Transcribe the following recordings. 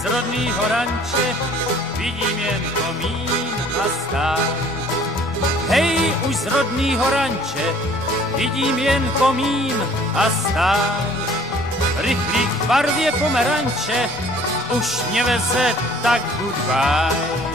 z rodnýho ranče vidím jen komín a stán. Hej, už z rodnýho ranče vidím jen komín a stán. Rychlík v barvě pomeranče už mě veze, tak goodbye.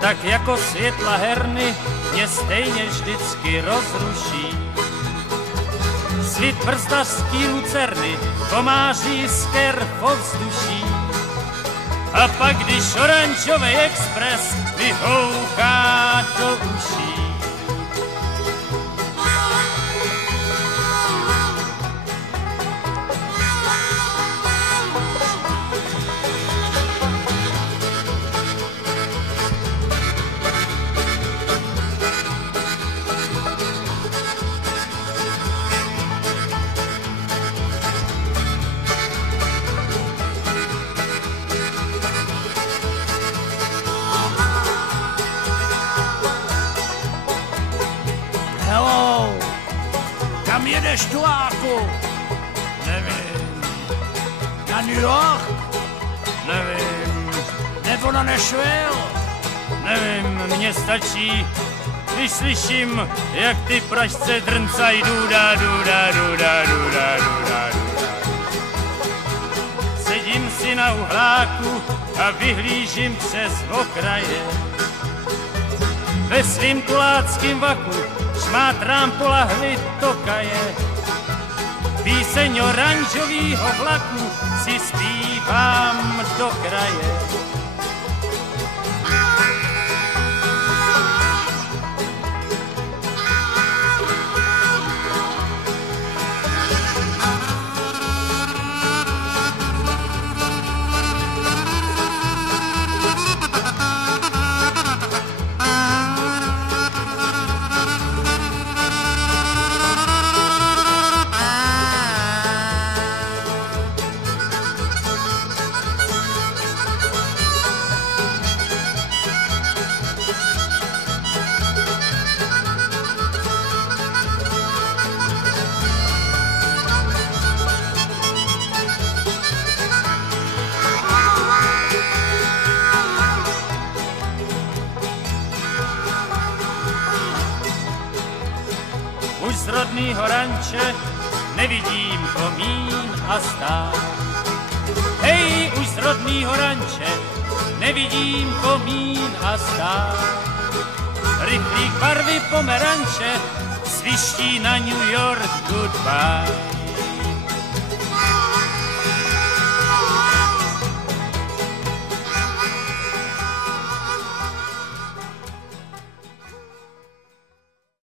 Tak jako světla herny mě stejně vždycky rozruší. Svit brzdařský lucerny komáří sker po vzduší. A pak když oranžový expres vyhouká do uší. Hello, kam jedeš, tuláku? Nevím, Na New York? nevím, Nebo na Nashville? nevím, mně stačí, když slyším, jak ty pražce drncaj duda, duda, duda, duda, duda, duda. Sedím si na uhláku a vyhlížím přes okraje. Ve svým tuláckým vaku šmátrám po lahvi tokaje. Píseň oranžovýho vlaku si zpívám do kraje. Už z rodnýho ranče nevidím komín a stán. Hej, už z rodnýho ranče nevidím komín a stán. Rychlík barvy pomeranče sviští na New York goodbye.